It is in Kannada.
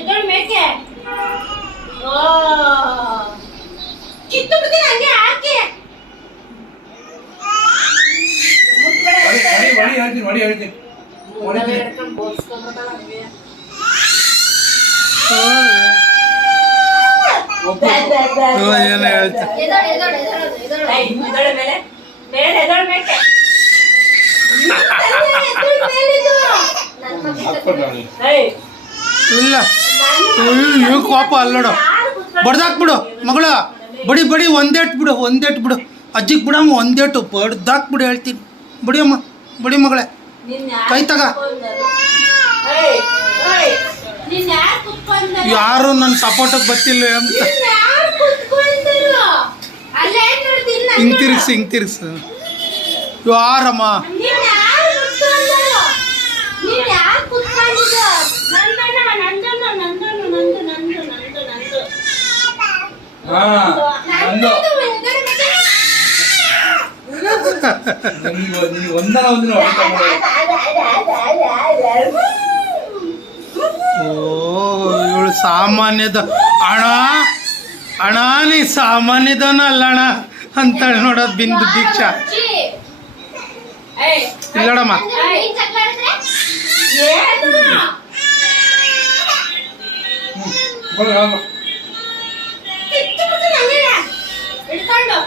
ಎದ್ದೋಳು ಮೇಕೆ. ಓ ಕಿತ್ತು ಬಿಡ್ತೀನಿ ಹಂಗೆ ಹಾಕಿ. ಹೇಳ್ತೀನಿ ಹಿಡ್ಕೊಂಡು ಬೋಲ್ಸ್ಕೊಂಡ್ಬಿಟ್ಟಲ್ಲ ಹಂಗೆ. ಏನು ಹೇಳ್ತಾ ಎದ್ದೋಳು ಮೇಲೆ ಮೇಲೆ ಎದ್ದೋಳು ಮೇಕೆ. ಇಲ್ಲ ಇವ್ ಕೋಪ ಅಲ್ಲೋಡು ಬಡ್ದಾಕ್ಬಿಡು ಮಗಳ ಬಡಿ ಬಡಿ ಒಂದೇಟ್ ಬಿಡು ಅಜ್ಜಿಗೆ ಬಿಡಮ್ಮ ಒಂದೇಟು ಬಡ್ದಾಕ್ಬಿಡು ಹೇಳ್ತೀನಿ ಬಡಿಯಮ್ಮ ಬಡಿ ಮಗಳೇ ಕೈ ತಗ. ಯಾರು ನನ್ನ ಸಪೋರ್ಟಿಗೆ ಬರ್ತಿಲ್ಲ ಅಂತ ಹಿಂಗ್ ತಿರ್ಗ್ಸು ಯಾರಮ್ಮ ಓ ಇವಳು ಸಾಮಾನ್ಯದ ಅಣ್ಣ ನೀ ಸಾಮಾನ್ಯದವನ ಅಲ್ಲ ಅಣ್ಣ ಅಂತ ನೋಡೋದು ಬಿಂದು ದೀಕ್ಷಾ ಇಲ್ಲಡಮ್ಮ. ಹಿಡ್ಕೊಂಡು